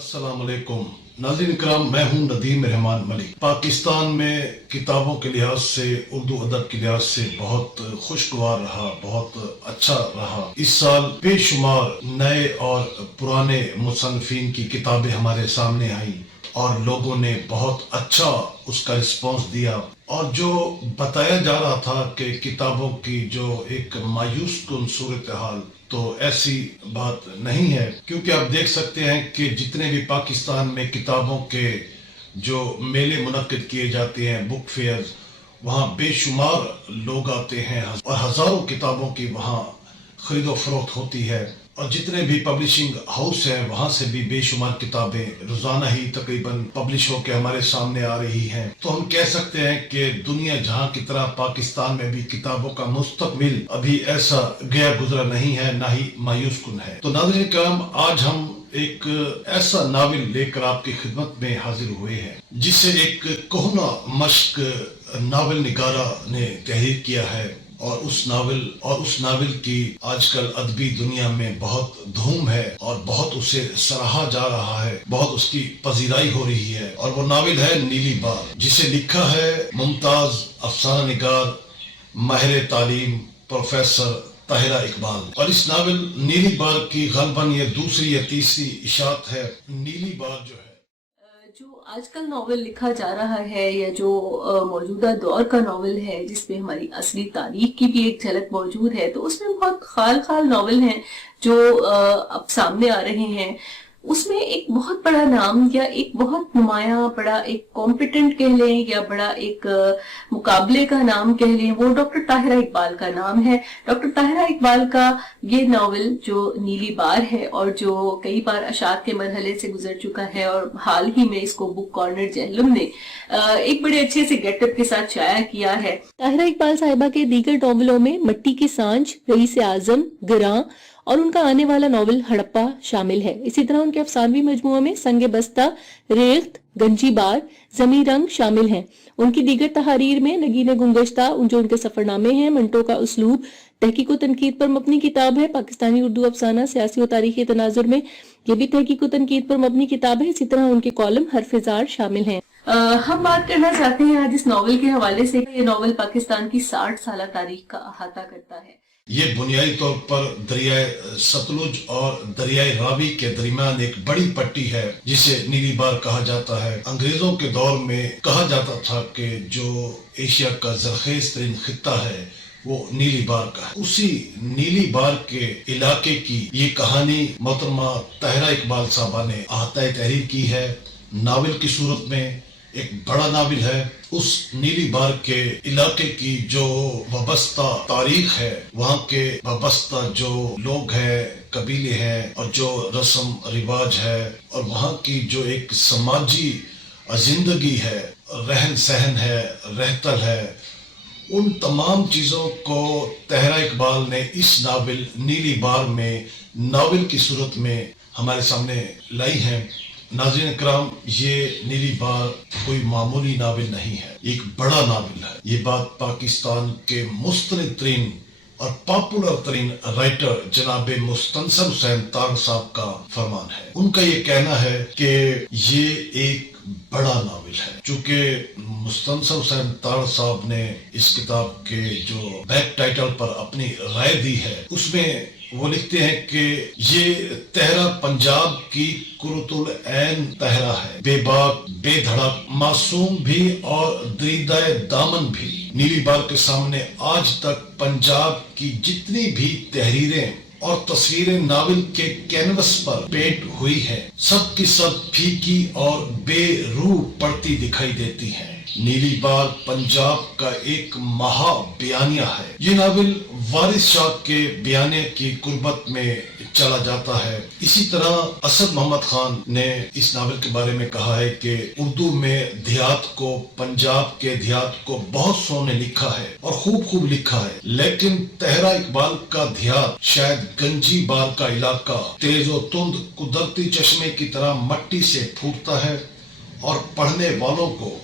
अस्सलाम वालेकुम नाज़रीन इकराम, मैं हूं नदीम रहमान मलिक। पाकिस्तान में किताबों के लिहाज से, उर्दू अदब के लिहाज से बहुत खुशगवार रहा, बहुत अच्छा रहा। इस साल बेशुमार नए और पुराने मुसन्निफीन की किताबें हमारे सामने आई और लोगों ने बहुत अच्छा उसका रिस्पॉन्स दिया। और जो बताया जा रहा था कि किताबों की जो एक मायूस कुन सूरत हाल, तो ऐसी बात नहीं है, क्योंकि आप देख सकते हैं कि जितने भी पाकिस्तान में किताबों के जो मेले मुनक्किद किए जाते हैं, बुक फेयर्स, वहाँ बेशुमार लोग आते हैं और हज़ारों किताबों की वहाँ खरीदो फरोख्त होती है। और जितने भी पब्लिशिंग हाउस हैं वहाँ से भी बेशुमार किताबें रोजाना ही तकरीबन पब्लिश होकर हमारे सामने आ रही हैं। तो हम कह सकते हैं कि दुनिया जहाँ की तरह पाकिस्तान में भी किताबों का मुस्तकबिल अभी ऐसा गया गुजरा नहीं है, ना ही मायूस कुन है। तो नाज़रीन किराम, आज हम एक ऐसा नावल लेकर आपकी खिदमत में हाजिर हुए हैं जिसे एक कोहना मश्क नावल निगारा ने तहरीर किया है। और उस नावल की आजकल अदबी दुनिया में बहुत धूम है और बहुत उसे सराहा जा रहा है, बहुत उसकी पजीराई हो रही है। और वो नावल है नीली बार, जिसे लिखा है मुमताज अफसाना निगार माहिर तालीम प्रोफेसर ताहिरा इकबाल। और इस नावल नीली बार की गलबन ये दूसरी या तीसरी इशात है। नीली बार जो है, जो आजकल नॉवल लिखा जा रहा है या जो मौजूदा दौर का नॉवल है, जिसमें हमारी असली तारीख की भी एक झलक मौजूद है, तो उसमें बहुत खाल खाल नॉवल हैं जो अब सामने आ रहे हैं। उसमें एक बहुत बड़ा नाम या एक बहुत नुमाया बड़ा एक कॉम्पिटेंट कह लें या बड़ा एक मुकाबले का नाम कह लें, वो डॉक्टर ताहिरा इकबाल का नाम है। डॉक्टर ताहिरा इकबाल का ये नावल जो नीली बार है और जो कई बार अशात के मरहले से गुजर चुका है, और हाल ही में इसको बुक कॉर्नर जहलुम ने एक बड़े अच्छे से गेटअप के साथ शाया किया है। ताहिरा इकबाल साहिबा के दीगर नॉवलों में मट्टी की सांझ, रईस आजम, गिरां और उनका आने वाला नॉवल हड़प्पा शामिल है। इसी तरह उनके अफसानवी मजमुआ में संगे बस्ता, रेख्त, गंजी बार, जमी रंग शामिल हैं। उनकी दीगर तहारीर में नगीने गुंगश्ता, जो उनके सफरनामे हैं, मंटो का उसलूब, तहकीक व तनकीद पर मबनी किताब है, पाकिस्तानी उर्दू अफसाना सियासी और तारीखी तनाजुर में ये भी तहकीक व तनकीद पर मबनी किताब है। इसी तरह उनके कॉलम हरफिजार शामिल हैं। हम बात करना चाहते हैं आज इस नॉवल के हवाले से। ये नॉवल पाकिस्तान की 60 साल तारीख का अहाता करता है। ये बुनियादी तौर पर दरियाए सतलुज और दरियाए रावी के दरमियान एक बड़ी पट्टी है जिसे नीली बार कहा जाता है। अंग्रेजों के दौर में कहा जाता था कि जो एशिया का जरखेज तरीन खित्ता है वो नीली बार का है। उसी नीली बार के इलाके की ये कहानी मोहतरमा ताहिरा इकबाल साहबा ने अहाता तहरीर की है नावल की सूरत में। एक बड़ा नावल है। उस नीली बार के इलाके की जो वाबस्ता तारीख है, वहाँ के वाबस्ता जो लोग हैं, कबीले हैं, और जो रस्म रिवाज है, और वहाँ की जो एक समाजी जिंदगी है, रहन सहन है, रहतल है, उन तमाम चीज़ों को ताहिरा इकबाल ने इस नावल नीली बार में नावल की सूरत में हमारे सामने लाई है। नाज़रीन इकराम, ये नीली बार कोई मामूली नावल नहीं है, एक बड़ा नावल है। ये बात पाकिस्तान के मुस्तनिद तरीन और पॉपुलर तरीन राइटर जनाब मुस्तनसर हुसैन तारग साहब का फरमान है। उनका ये कहना है कि ये एक बड़ा नावल है। चूंकि मुस्तनसर हुसैन तारग साहब ने इस किताब के जो बैक टाइटल पर अपनी राय दी है, उसमें वो लिखते हैं कि ये तहरा पंजाब की कुरतुल ऐन तहरा है, बेबाक, बेधड़क, मासूम भी और दरीदाए दामन भी। नीली बार के सामने आज तक पंजाब की जितनी भी तहरीरें और तस्वीरें नावल के कैनवस पर पेंट हुई है, सब की सब फीकी और बेरूह पड़ती दिखाई देती हैं। नीली बार पंजाब का एक महा बयानिया है। ये नावल वारिस शाह के बयाने की कुर्बत में चला जाता है। इसी तरह असद मोहम्मद खान ने इस नावल के बारे में कहा है कि उर्दू में देहात को, पंजाब के देहात को बहुत सौ ने लिखा है और खूब लिखा है, लेकिन ताहिरा इकबाल का देहात शायद गंजी बार का इलाका तेज और तुंद कुदरती चश्मे की तरह मट्टी से फूटता है और पढ़ने वालों को,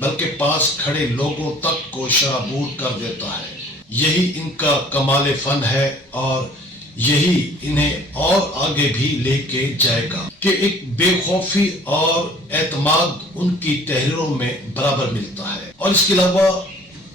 बल्कि पास खड़े लोगों तक को शराबूर कर देता है। यही इनका कमाल फन है और یہی انہیں اور آگے بھی لے کے جائے گا کہ ایک بے خوفی اور اعتماد ان کی تحریروں میں برابر ملتا ہے۔ اور اس کے علاوہ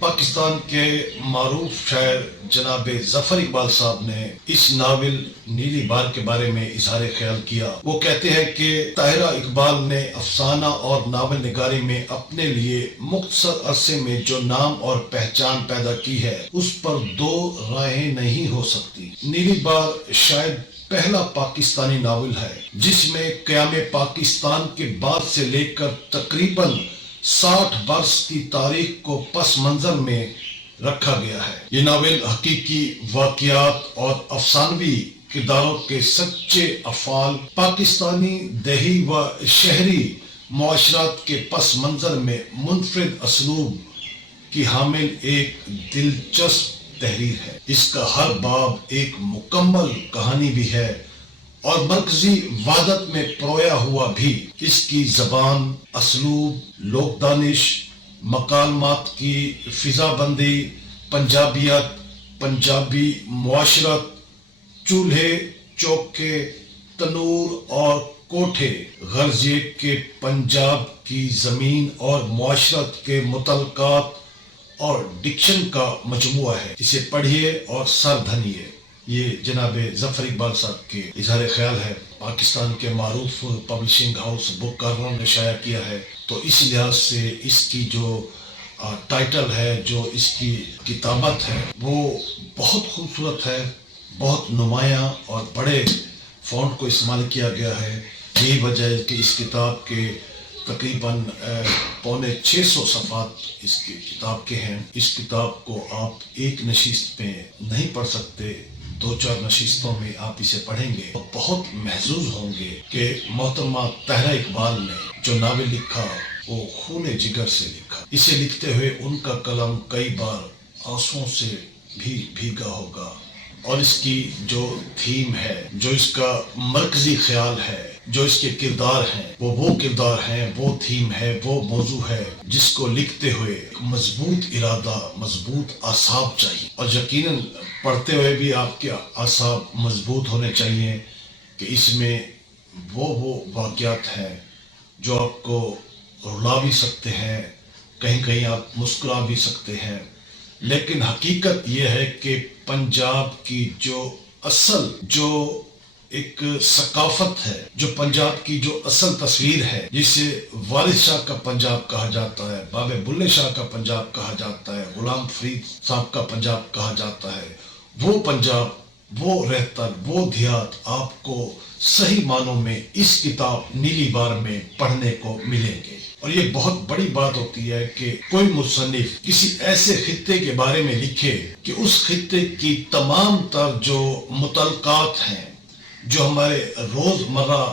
پاکستان کے معروف شاعر جناب ظفر اقبال صاحب نے اس ناول نیلی بار کے بارے میں اظہار خیال کیا۔ وہ کہتے ہیں کہ طاہرہ اقبال نے افسانہ اور ناول نگاری میں اپنے لیے مختصر عرصے میں جو نام اور پہچان پیدا کی ہے اس پر دو رائے نہیں ہو سکتی۔ نیلی بار شاید پہلا پاکستانی ناول ہے جس میں قیام پاکستان کے بعد سے لے کر تقریباً 60 برس کی تاریخ کو پس منظر میں رکھا گیا ہے۔ یہ ناول حقیقی واقعات اور افسانوی کرداروں کے سچے افعال پاکستانی دیہی و شہری معاشرات کے پس منظر میں منفرد اسلوب کی حامل ایک دلچسپ تحریر ہے۔ اس کا ہر باب ایک مکمل کہانی بھی ہے اور مرکزی وحدت میں پرویا ہوا بھی۔ اس کی زبان، اسلوب، لوک دانش، مکالمات کی فضا بندی، پنجابیت، پنجابی معاشرت، چولہے، چوکے، تنور اور کوٹھے، غرض یہ کہ پنجاب کی زمین اور معاشرت کے متعلقات اور ڈکشن کا مجموعہ ہے۔ اسے پڑھیے اور سر دھنیے۔ یہ جناب ظفر اقبال صاحب کے اظہار خیال ہے۔ پاکستان کے معروف پبلشنگ ہاؤس بک کارنر نے شائع کیا ہے، تو اس لحاظ سے اس کی جو ٹائٹل ہے، جو اس کی کتابت ہے، وہ بہت خوبصورت ہے، بہت نمایاں اور بڑے فونٹ کو استعمال کیا گیا ہے۔ یہی وجہ ہے کہ اس کتاب کے تقریباً 650 صفحات اس کی کتاب کے ہیں۔ اس کتاب کو آپ ایک نشست میں نہیں پڑھ سکتے، 2-4 نشستوں میں آپ اسے پڑھیں گے اور بہت محظوظ ہوں گے کہ محترمہ طاہرہ اقبال نے جو ناول لکھا وہ خون جگر سے لکھا۔ اسے لکھتے ہوئے ان کا قلم کئی بار آنسوؤں سے بھی بھیگا ہوگا، اور اس کی جو تھیم ہے، جو اس کا مرکزی خیال ہے، جو اس کے کردار ہیں، وہ کردار ہیں، وہ تھیم ہے، وہ موضوع ہے جس کو لکھتے ہوئے مضبوط ارادہ، مضبوط اعصاب چاہیے، اور یقیناً پڑھتے ہوئے بھی آپ کے اعصاب مضبوط ہونے چاہیے کہ اس میں وہ واقعات ہیں جو آپ کو رلا بھی سکتے ہیں، کہیں کہیں آپ مسکرا بھی سکتے ہیں، لیکن حقیقت یہ ہے کہ پنجاب کی جو ایک ثقافت ہے، جو پنجاب کی جو اصل تصویر ہے، جسے وارث شاہ کا پنجاب کہا جاتا ہے، بابے بلے شاہ کا پنجاب کہا جاتا ہے، غلام فرید صاحب کا پنجاب کہا جاتا ہے، وہ پنجاب، وہ رہتر، وہ دیہات آپ کو صحیح معنوں میں اس کتاب نیلی بار میں پڑھنے کو ملیں گے۔ اور یہ بہت بڑی بات ہوتی ہے کہ کوئی مصنف کسی ایسے خطے کے بارے میں لکھے کہ اس خطے کی تمام تر جو متعلقات ہیں، جو ہمارے روز مرہ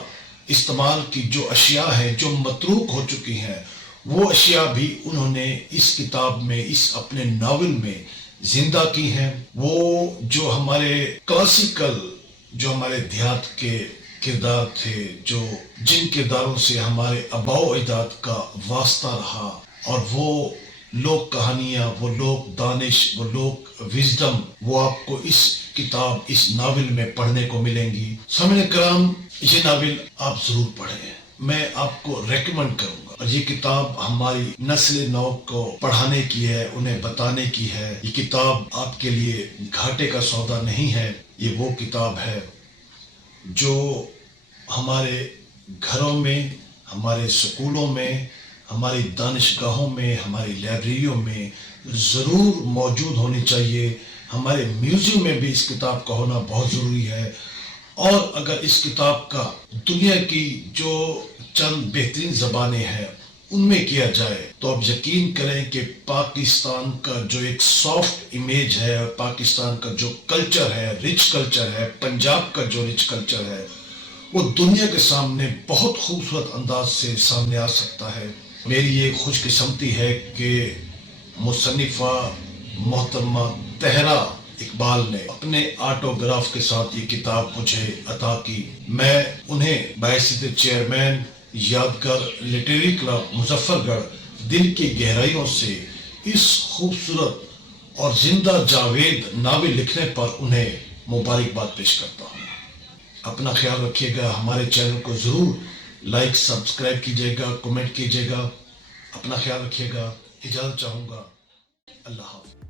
استعمال کی جو اشیاء ہیں، جو متروک ہو چکی ہیں، وہ اشیاء بھی انہوں نے اس کتاب میں، اس اپنے ناول میں زندہ کی ہیں۔ وہ جو ہمارے کلاسیکل، جو ہمارے دیہات کے کردار تھے، جو جن کرداروں سے ہمارے آباء و اجداد کا واسطہ رہا، اور وہ لوک کہانیاں، وہ لوک دانش، وہ لوک وزڈم، وہ آپ کو اس کتاب، اس ناول میں پڑھنے کو ملیں گی۔ سامعین کرام، یہ ناول آپ ضرور پڑھیں، میں آپ کو ریکمنڈ کروں گا۔ اور یہ کتاب ہماری نسل نو کو پڑھانے کی ہے، انہیں بتانے کی ہے۔ یہ کتاب آپ کے لیے گھاٹے کا سودا نہیں ہے، یہ وہ کتاب ہے جو ہمارے گھروں میں، ہمارے سکولوں میں، ہماری دانشگاہوں میں، ہماری لائبریریوں میں ضرور موجود ہونی چاہیے۔ ہمارے میوزیم میں بھی اس کتاب کا ہونا بہت ضروری ہے۔ اور اگر اس کتاب کا دنیا کی جو چند بہترین زبانیں ہیں ان میں کیا جائے تو آپ یقین کریں کہ پاکستان کا جو ایک سافٹ امیج ہے، پاکستان کا جو کلچر ہے، رچ کلچر ہے، پنجاب کا جو رچ کلچر ہے، وہ دنیا کے سامنے بہت خوبصورت انداز سے سامنے آ سکتا ہے۔ میری یہ خوش قسمتی ہے کہ مصنفہ محترمہ طاہرہ اقبال نے اپنے آٹوگراف کے ساتھ یہ کتاب مجھے عطا کی۔ میں انہیں بحیثیت چیئرمین یادگار لٹریری کلب مظفر گڑھ دل کی گہرائیوں سے اس خوبصورت اور زندہ جاوید ناول لکھنے پر انہیں मुबारकबाद पेश करता हूँ। अपना ख्याल रखिएगा, हमारे चैनल को ज़रूर लाइक सब्सक्राइब कीजिएगा, कमेंट कीजिएगा। अपना ख्याल रखिएगा, इजाज़त चाहूँगा। अल्लाह हाफ़िज़।